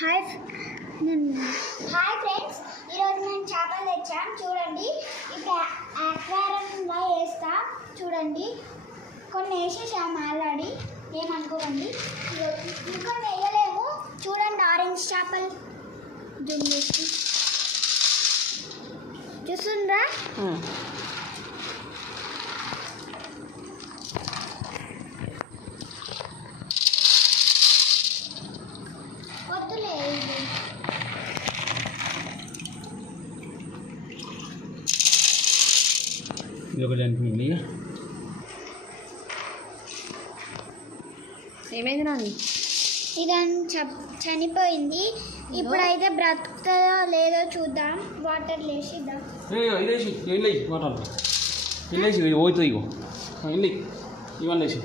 Hi friends, ఈరోజు నేను చేపలు తెచ్చాను. చూడండి, ఇప్పుడు అక్వేరియంలో వేస్తా. చూడండి, కొన్ని వేసేసాము ఆల్రెడీ, ఏమనుకోకండి. ఇంకా వేయలేము. చూడండి, ఆరెంజ్ చేపలు జూమ్ చేసి చూస్తుండ్రా. ఏమైంది నాని? ఇది చనిపోయింది. ఇప్పుడైతే బ్రతుకుతుందో లేదో చూద్దాం. వాటర్ లేసిద్దాం. వాటర్ పోతుంది ఇగో ఇవన్నీ వేసి